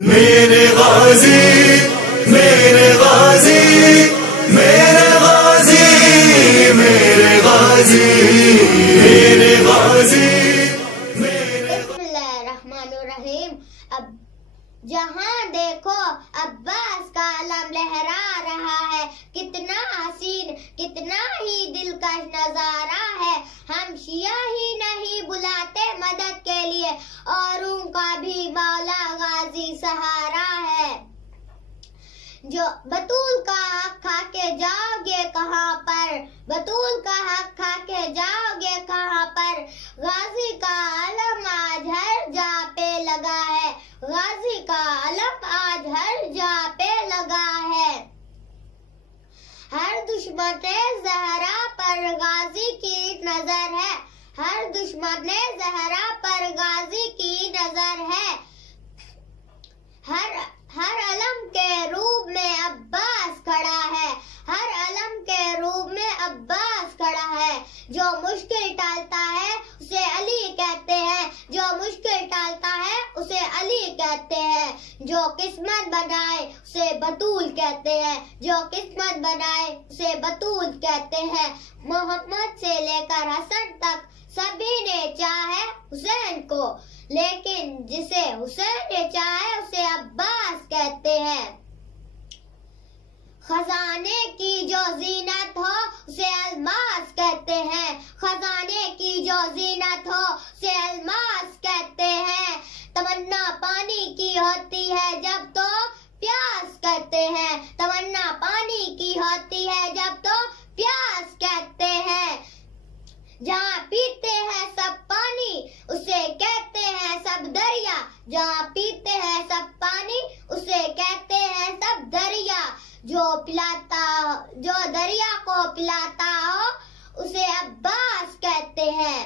میرے غازی میرے غازی میرے غازی میرے غازی میرے غازی بسم اللہ الرحمن الرحیم. اب جہاں دیکھو عباس کا علم لہرا رہا ہے. کتنا حسین کتنا ہی دلکش نظارہ ہے. ہم شیعہ ہی نہیں بلاتے مدد کے لیے، اوروں کا بھی مولا غازی سہارا ہے. جو بطول کا حق کھا کے جاؤ گے کہاں پر، بطول کا حق کھا کے جاؤ گے کہاں پر. غازی کا علم آج ہر جا پہ لگا ہے، غازی کا علم آج ہر جا پہ لگا ہے. ہر دشمن زہرا پر غازی کی نظر ہے، ہر دشمن زہرا پر غازی کی نظر ہے. ہر علم کے روپ میں عباس کھڑا ہے، ہر علم کے روپ میں عباس کھڑا ہے. جو مشکل ٹالتا ہے اسے علی کہتے ہیں، جو مشکل ٹالتا ہے اسے علی کہتے ہیں. جو قسمت بنائے اسے بطول کہتے ہیں، جو قسمت بنائے اسے بطول کہتے ہیں. محمد سے لے کر حسن تک سبھی نے چاہے حسین کو، لیکن جسے حسین نے چاہے اسے عباس کہتے ہیں. خزانے کی جو زینت ہو اسے الماس کہتے ہیں، خزانے کی جو زینت ہو اسے الماس کہتے ہیں. تمنا پانی کی ہوتی ہے جب تو پیاس کہتے ہیں، تمنا پانی کی ہوتی ہے جب تو پیاس کہتے ہیں. جہاں پیتے ہیں سب پانی اسے کہتے ہیں سب دریا، جہاں پیتے ہیں سب پانی اسے کہتے ہیں سب دریا. جو دریا کو پلاتا ہو اسے عباس کہتے ہیں.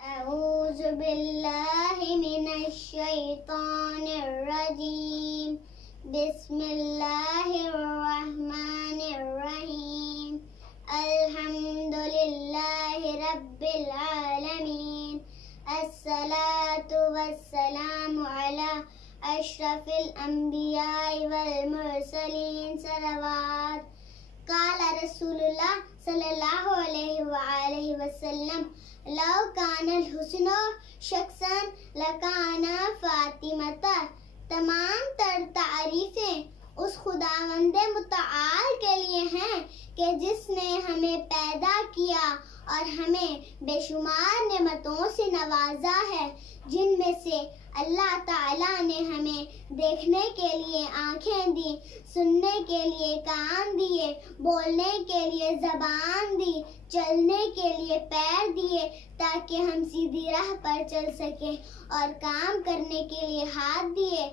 اعوذ باللہ من الشیطان الرجیم. بسم اللہ الرحمن الرحیم. الحمد للہ رب العالمین. الصلاة والسلام علی اشرف الانبیاء والمرسلین. صلوات. قال رسول اللہ صلی اللہ علیہ وآلہ وسلم: لو کان الحسن شخصا لکان فاطمہ. تمام تر تعریفیں اس خداوند متعال کے لیے ہیں کہ جس نے ہمیں پیدا کیا اور ہمیں بے شمار نعمتوں سے نوازا ہے، جن میں سے اللہ تعالیٰ نے ہمیں دیکھنے کے لیے آنکھیں دی، سننے کے لیے کان دیے، بولنے کے لیے زبان دی، چلنے کے لیے پیر دیے تاکہ ہم سیدھی راہ پر چل سکیں، اور کام کرنے کے لیے ہاتھ دیے.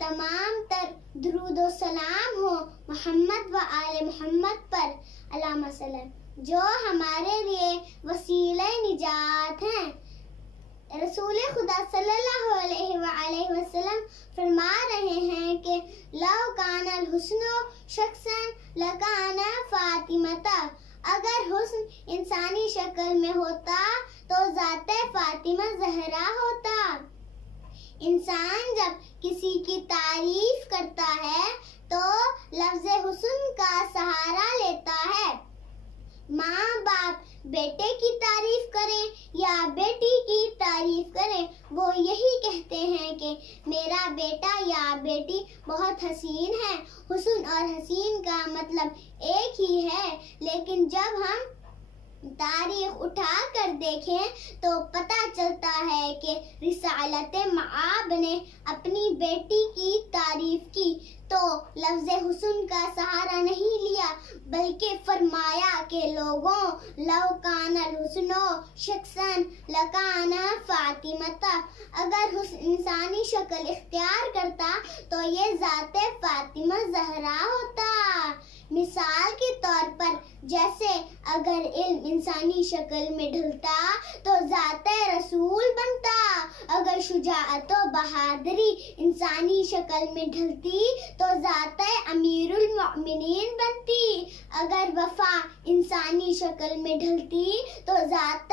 تمام تر درود و سلام ہو محمد و آل محمد پر، اللہم صلی، جو ہمارے لیے وسیلہ نجات ہیں. رسول خدا صلی اللہ علیہ وآلہ وسلم فرما رہے ہیں کہ لو کان الحسن شخصا لکان فاطمہ. اگر حسن انسانی شکل میں ہوتا تو ذات فاطمہ زہرا ہوتا. انسان جب کسی کی تعریف کرتا ہے تو لفظ حسن کا سہارا لیتا ہے. ماں باپ بیٹے کی تعریف کریں یا بیٹی کی تعریف کریں، وہ یہی کہتے ہیں کہ میرا بیٹا یا بیٹی بہت حسین ہے. حسن اور حسین کا مطلب ایک ہی ہے، لیکن جب ہم تاریخ اٹھا کر دیکھیں تو پتہ چلتا ہے کہ رسالت مآب نے اپنی بیٹی کی تعریف کی تو لفظ حسن کا سہارا نہیں لیا، بلکہ فرمایا کہ لوگوں، لو کان الحسن شخصا لکان فاطمہ. اگر حسن انسانی شکل اختیار کرتا تو یہ ذات فاطمہ زہرا ہوتا. مثال کے طور پر جیسے اگر علم انسانی شکل میں ڈھلتا تو ذات رسول بنتا، اگر شجاعت و بہادری انسانی شکل میں ڈھلتی تو ذات امیر المؤمنین بنتی، اگر وفا انسانی شکل میں ڈھلتی تو ذات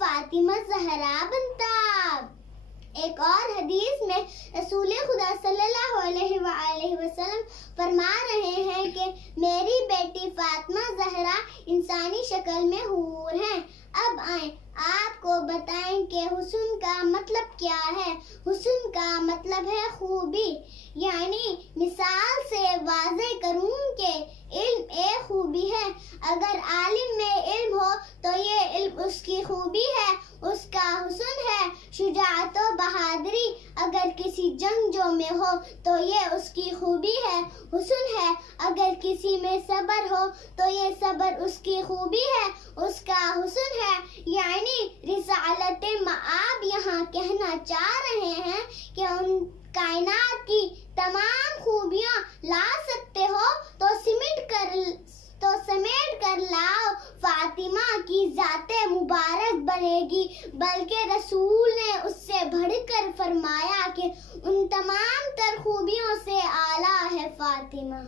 فاطمہ زہرا بنتا۔ ایک اور حدیث میں رسول خدا صلی اللہ علیہ وآلہ وسلم فرما رہے ہیں کہ میری بیٹی فاطمہ زہرا انسانی شکل میں حور ہیں۔ اب آئیں آپ کو بتائیں کہ حسن کا مطلب کیا ہے۔ حسن کا مطلب ہے خوبی، یعنی مثال سے واضح کروں کہ علم ایک خوبی ہے۔ اگر عالم میں علم ہو تو یہ علم اس کی خوبی ہے، اس کا حسن ہے۔ شجاعت و بہادری اگر کسی جنگجو میں ہو تو یہ اس کی خوبی ہے، حسن ہے۔ اگر کسی میں صبر ہو تو یہ صبر اس کی خوبی ہے، اس کا حسن ہے۔ یعنی رسالت مآب یہاں کہنا چاہ رہے ہیں کہ ان کائنات کی تمام خوبیاں لا سکتے ہو تو سمیٹ کر لاؤ، فاطمہ کی ذات مبارک بنے گی۔ بلکہ رسول نے اس سے بڑھ کر فرمایا کہ ان تمام تر خوبیوں سے اعلیٰ ہے فاطمہ۔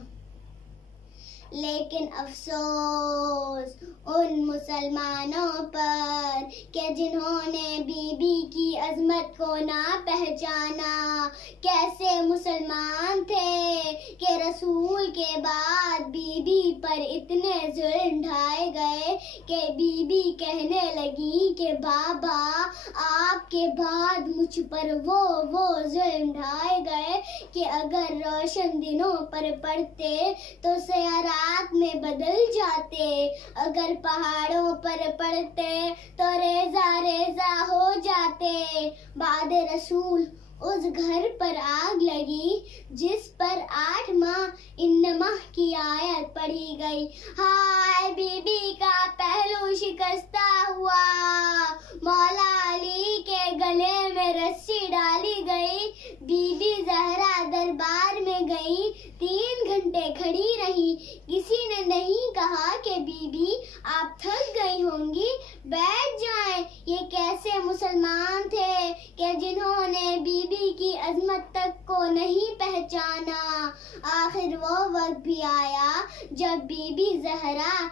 لیکن افسوس ان مسلمانوں پر کہ جنہوں نے بی بی کی عظمت کو نہ پہچانا۔ کیسے مسلمان تھے کہ رسول کے بعد بی بی پر اتنے ظلم ڈھائے گئے کہ بی بی کہنے لگی کہ بابا آپ کے بعد مجھ پر وہ ظلم ڈھائے گئے کہ اگر روشن دنوں پر پڑتے تو سیارات میں بدل جاتے، اگر پہاڑوں پر پڑتے تو ریزہ ریزہ ہو جاتے۔ بعد رسول اس گھر پر آگ لگی جس پر 8 ماہ انما کی آیت پڑھی گئی۔ ہائے بی بی کا پہلو شکستہ ہوا، مولا علی کے گلے میں رسی ڈالی گئی۔ بی بی زہرا دربار میں گئی، 3 گھنٹے کھڑی رہی۔ کسی نے نہیں کہا کہ بی بی آپ تھک گئی ہوں گی، بیٹھ جائیں۔ یہ کیسے مسلمان تھے کہ جنہوں نے بی بی کی عظمت تک کو نہیں پہچانا۔ آخر وہ وقت بھی آیا جب بی بی زہرا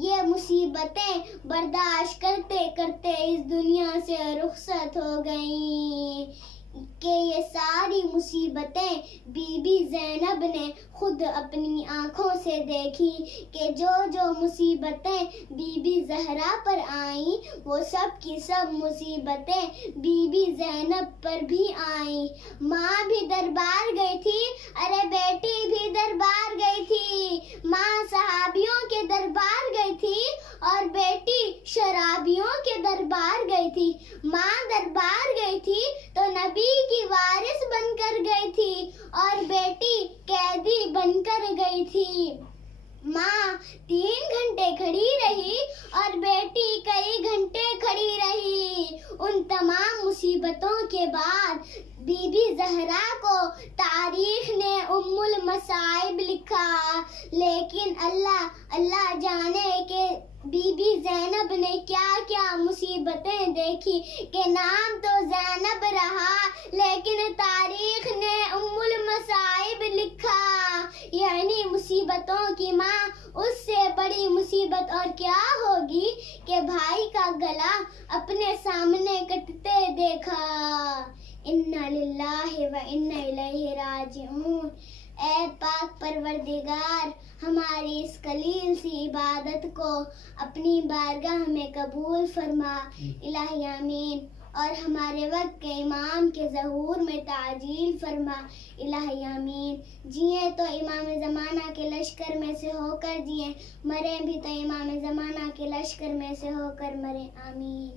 یہ مصیبتیں برداشت کرتے کرتے اس دنیا سے رخصت ہو گئیں کہ یہ ساری مصیبتیں بی بی زینب نے خود اپنی آنکھوں سے دیکھی کہ جو مصیبتیں بی بی زہرا پر آئیں وہ سب کی سب مصیبتیں بی بی زینب پر بھی آئیں۔ ماں بھی دربار گئی تھی، ارے بیٹی بھی دربار گئی تھی۔ ماں صحابیوں کے دربار گئی تھی اور بیٹی شرابیوں کے دربار گئی تھی۔ ماں دربار گئی تھی تو نبی کی وارث بن کر گئی تھی اور بیٹی قیدی بن کر گئی تھی۔ ماں 3 گھنٹے کھڑی رہی اور بیٹی کئی گھنٹے کھڑی رہی۔ ان تمام مصیبتوں کے بعد بی بی زہرا کو تاریخ نے ام المصائب لکھا، لیکن اللہ جانے کہ بی بی زینب نے کیا کیا مصیبتیں دیکھی کہ نام تو زینب رہا لیکن تاریخ نے ام المصائب لکھا۔ یعنی مصیبتوں کی ماں، اس سے بڑی مصیبت اور کیا ہوگی کہ بھائی کا گلا اپنے سامنے کٹتے دیکھا۔ انا للہ و انا الیہ راجعون۔ اے پاک پروردگار، ہماری اس قلیل سی عبادت کو اپنی بارگاہ میں قبول فرما، الہی آمین۔ اور ہمارے وقت کے امام کے ظہور میں تعجیل فرما، الہی آمین۔ جئیں تو امام زمانہ کے لشکر میں سے ہو کر جئیں، مریں بھی تو امام زمانہ کے لشکر میں سے ہو کر مریں، آمین۔